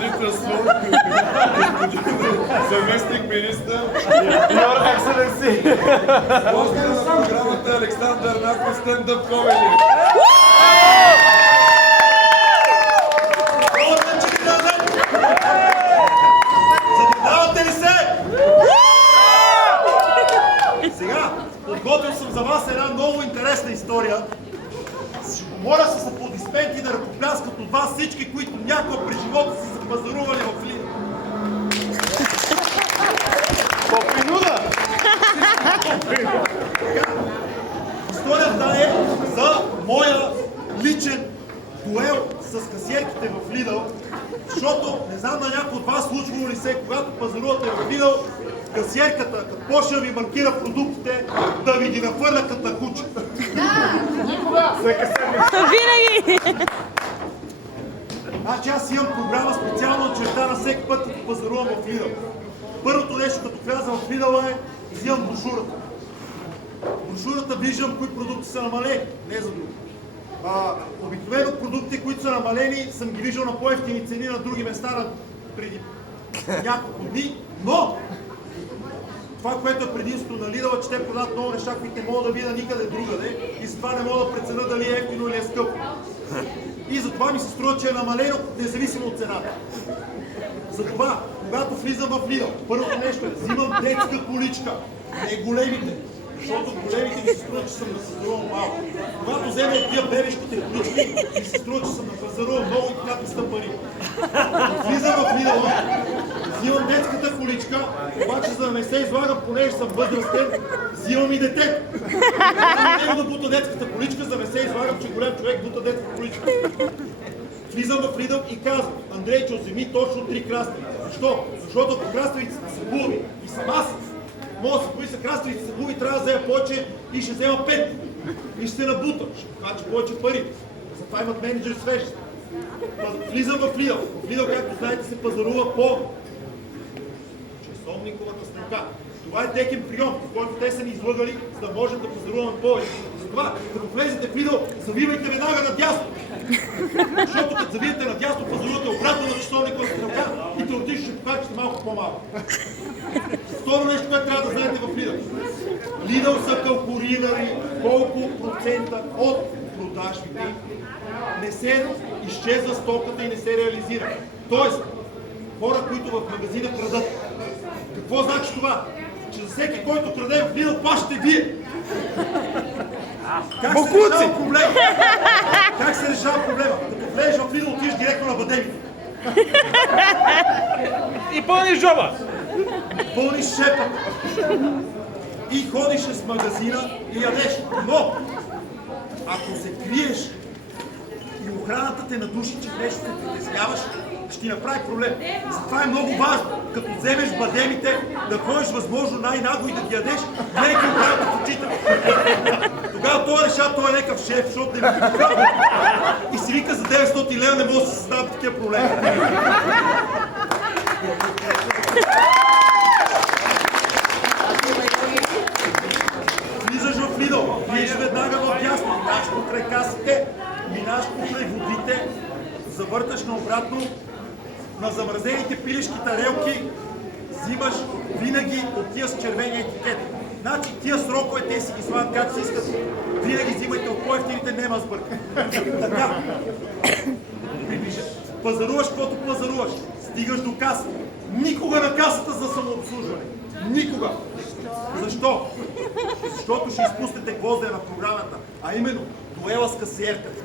превъзходителство, заместник министър, Your Excellency. гостът на програмата Александър Наков стендъп комеди. Забавлявате ли се? Сега, подготвил съм за вас една много интересна история. Моля с аплодисменти да ръкопляскат от вас всички, които някога през живота си са пазарували в Lidl. По принуда. Историята е за моя личен дуел с касиерките в Lidl, защото не знам на някой от вас случвало ли се, когато пазарувате в Lidl, касиерката, като почне да ви маркира продуктите, да ви ги нахвърля като на куче. Винаги! Значи аз имам програма специално очертана всеки път, като пазарувам в Lidl. Първото нещо, като вляза в Lidl взимам брошурата. Брошурата виждам кои продукти са намалени, не за друго. Обикновено продукти, които са намалени, съм ги виждал на по-евтини цени на други места преди няколко дни, но това, което е предимството на Lidl, че те продават много неща, които не мога да видя никъде другаде и затова не мога да преценя дали е ефтино или е скъпо. И затова ми се струва, че е намалено, независимо от цената. Затова, когато влизам в Lidl, първото нещо е, взимам детска количка, не големите, защото големите ми се струва, че съм напазарувал малко. Когато взема тия бебешките колички, ми се струва, че съм напазарувал много и така писта пари. Влизам в Lidl, взимам детската количка, обаче за да не се излагам, понеже съм възрастен, взимам и дете. Не да бута детската количка, за да не се излагам, че голям човек бута детска количка. Влизам в Lidl и казвам, Андрейчо, вземи точно 3 краставици. Защо? Защото ако краставиците са хубави и съм аз, мога да се кои са краставиците са хубави, трябва да взема повече и ще взема 5. И ще се набута, ще покача повече пари. Затова имат менеджери свежи. Влизам в Lidl. В Lidl, както знаете, се пазарува по часовниковата стрелка. Това е техен прием, в който те са ни излъгали, за да можем да пазаруваме повече. Затова, като влезете в Lidl, завивайте веднага надясно. Защото като завиете надясно, пазарувате обратно на часовниковата стрелка и теоретично ще покачате малко по-малко. Второ нещо, което трябва да знаете в Lidl. Lidl са калкулирали колко процента от продажбите не се изчезва стоката и не се реализира. Тоест, хора, които в магазина крадат. Какво значи това? Че за всеки, който краде в Lidl, плащате вие. Как се решава проблема? Как се решава проблема? Като влезеш в Lidl, отидеш директно на бадемите. И пълниш джоба. Пълниш шепа. И ходиш с магазина и ядеш. Но, ако се криеш и охраната те надуши, че нещо се притесняваш, ще ти направи проблем. Затова е много важно, като вземеш бадемите, да ходиш възможно най-наго и да ги ядеш, гледайки охраната в очите. Тогава той решава, той е някакъв шеф, защото не ми показва. И си вика, за 900 лева не може да се създават такива проблеми. Влизаш в Lidl, влизаш веднага в дясно, минаш покрай касите, минаш покрай водите, завърташ наобратно на замразените пилешки тарелки, взимаш винаги от тия с червения етикет. Значи тия срокове те си ги слагат как си искат. Винаги взимайте от по-евтините, няма сбърка. Така. Пазаруваш каквото пазаруваш. Стигаш до каса. Никога на касата за самообслужване. Никога. Защо? Защото ще изпуснете гвоздя на програмата, а именно дуела с касиерката.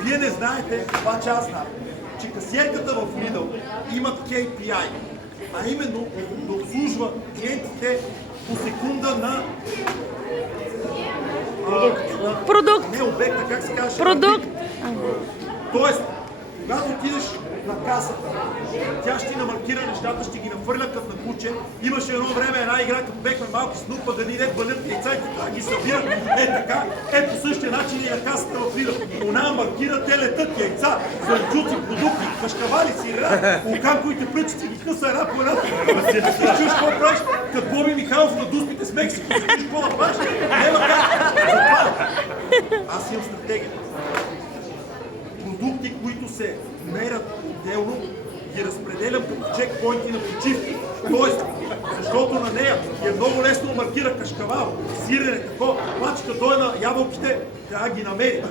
Вие не знаете, обаче аз знам, че касиерката в Lidl има KPI, а именно да обслужва клиентите по секунда на Продукт. Не обекта, как се казва? Продукт. Тоест, когато отидеш на касата, тя ще ти намаркира нещата, ще ги нахвърля като на куче. Имаше едно време една игра, като бехме малки с нупа, да ни не бъдат яйца и да ги събират. Е така, по същия начин и на касата в Lidl. Она маркира, те летат яйца, зайчуци, продукти, кашкавали, сирена, оканковите пръчици ги къса една по една. И чуш какво правиш, като Боби Михайлов на дуспите с Мексико. Чуш какво да правиш? Няма как. Затова аз имам стратегия. Продукти, които се мерят отделно, чекпоинти на почивки. Тоест, защото на нея е много лесно да маркира кашкавал, сирене, такова, обаче като дойде на ябълките, трябва да ги намери.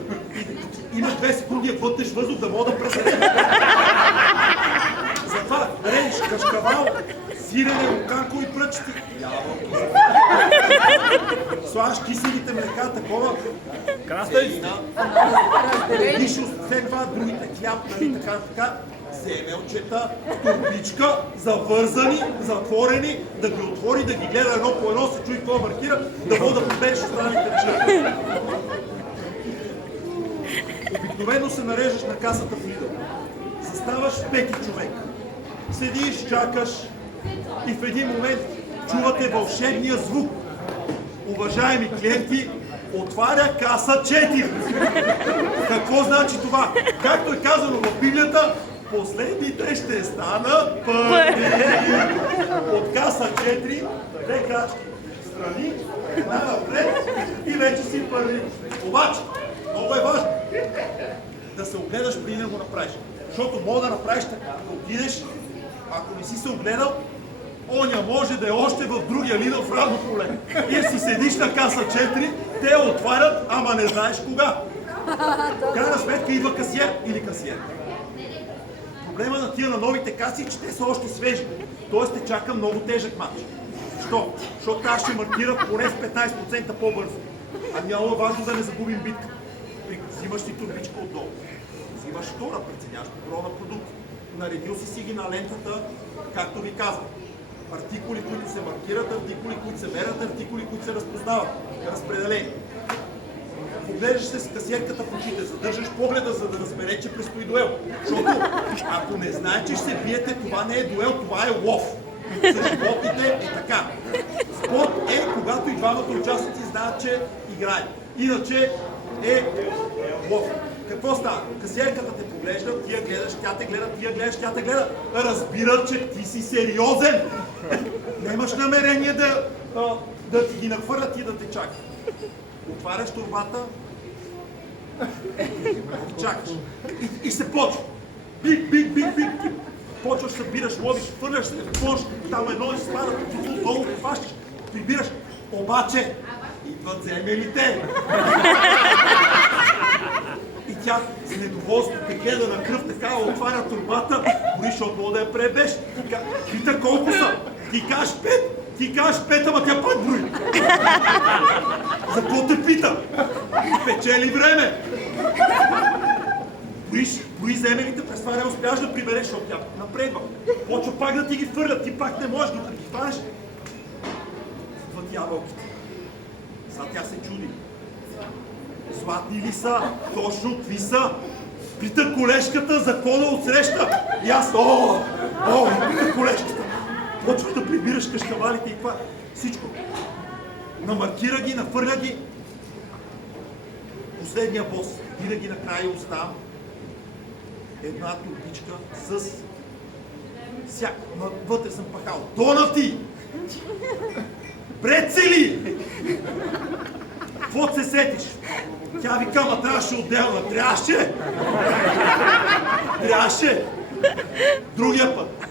И имаш 2 секунди да глътнеш въздух, да мога да преседеш. Затова режеш кашкавал, сирене, луканко и пръчки. Ябълки. Слагаш киселите млека, такова. Краставицина. Редиш след това другите хляб, нали, така. Земелчета, турбичка, завързани, затворени, да ги отвори, да ги гледа едно по едно, се чуи какво маркира, да мога да побереш останалите неща. Обикновено се нареждаш на касата в Lidl. Заставаш 5 човек. Седиш, чакаш и в един момент чувате вълшебния звук. Уважаеми клиенти, отваря каса 4. Какво значи това? Както е казано в Библията, последните ще станат първи. От каса 4, 2 крачки страни, една напред и вече си първи. Обаче, много е важно да се огледаш преди да го направиш. Защото мога да направиш така, да отидеш, ако не си се огледал, оня може да е още в другия Lidl в равно поле. И си седиш на каса 4, те отварят, ама не знаеш кога. В крайна сметка идва касиер или касиер. Проблема на тия на новите каси е, че те са още свежи. Тоест те чака много тежък матч. Защо? Защото аз ще маркира поне с 15% по-бързо. А няма важно да не загубим битка. Взимаш си турбичка отдолу. Взимаш втора, преценяш контрол на продукт. Наредил си ги на лентата, както ви казвам. Артикули, които се маркират, артикули, които се мерят, артикули, които се разпознават. Разпределени. Поглеждаш се с касиерката в очите, задържаш погледа, за да разбере, че предстои дуел. Защото ако не знае, че ще се биете, това не е дуел, това е лов. За животните е така. Спорт е, когато и двамата участници знаят, че играят. Иначе е лов. Какво става? Касиерката те поглежда, ти я гледаш, тя те гледа, ти я гледаш, тя те гледа. Разбира, че ти си сериозен. Нямаш намерение да ти ги нахвърлят и да те чака. Отваряш торбата и чакаш. И се почва. Бик. Почваш, събираш, ловиш, хвърляш се, пош, там едно изпада, долу хващаш, прибираш. Обаче идват земелите. И тя с недоволство те гледа на кръв, така отваря торбата, бори, защото мога да я пребеш. Пита колко са. Ти кажеш 5. Ти кажеш 5, ама тя пак брои. За какво те пита? Печели време. Брои земелите, през това не успяваш да прибереш, защото тя напредва. Почва пак да ти ги фърлят, ти пак не можеш да ги хванеш. Идват ябълките. Сега тя се чуди. Златни ли са? Точно какви са? Пита колежката закона от среща. И аз, пита колежката. Почваш да прибираш кашкавалите и това. Всичко. Намаркира ги, нахвърля ги. Последния бос. Винаги накрая оставам една турбичка с вътре съм пахал донати, прецели. Какво се сетиш? Тя вика, ама трябваше отделна. Трябваше. Другия път.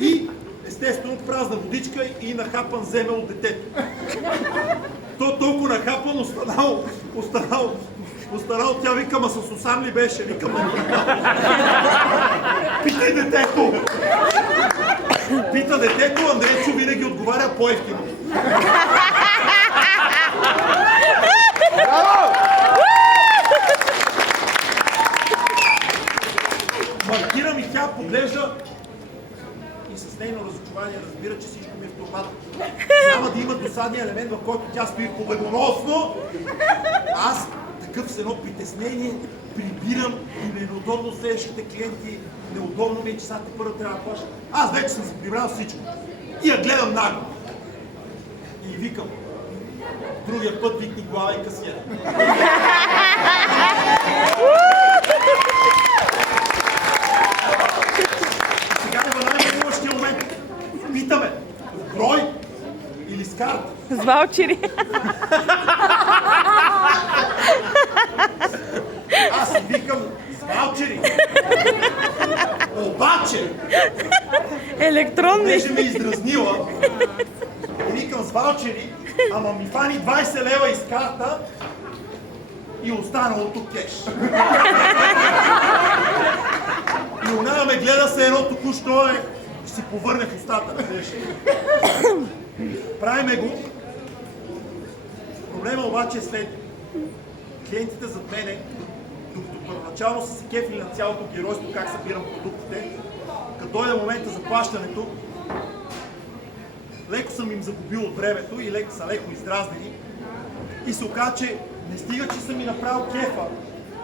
И естествено празна водичка и нахапан земел от детето. То толкова нахапан, останал, тя вика, ма с усам ли беше? Викам, питай детето! Пита детето, Андрейчо винаги отговаря по-евтино. Маркирам и тя поглежда и с нейно разочарование разбира, че всичко ми е в торбата. Няма да има досадния елемент, в който тя стои победоносно. Аз такъв с едно притеснение прибирам и ми е неудобно следващите клиенти. Неудобно ми е, че сега първо трябва да плаща. Аз вече съм си прибрал всичко. И я гледам нагло. И викам. Другия път викни глава и касиер. Сега има най-лошия момент. Питаме, брой или с карта? С ваучери. Аз си викам с ваучери. Обаче, Електронни. Беше ме издразнила и викам с ваучери, ама ми фани 20 лева из карта и останалото кеш. И она ме гледа се едно току-що ще си повърне в устата. Правиме го. Проблема обаче е след. Клиентите зад мене, докато първоначално са се кефили на цялото геройство, как събирам продуктите, като дойде момента за плащането, леко съм им загубил от времето и са леко издразнени. И се оказа, че не стига, че съм ми направил кефа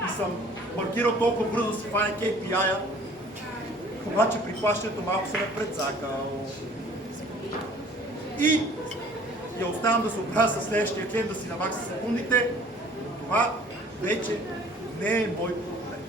и съм маркирал толкова бързо да си фане KPI-а, обаче при плащането малко съм е предзакал. И я оставам да се оправя със следващия клиент, да си намакса секундите. Това вече не е мой проблем.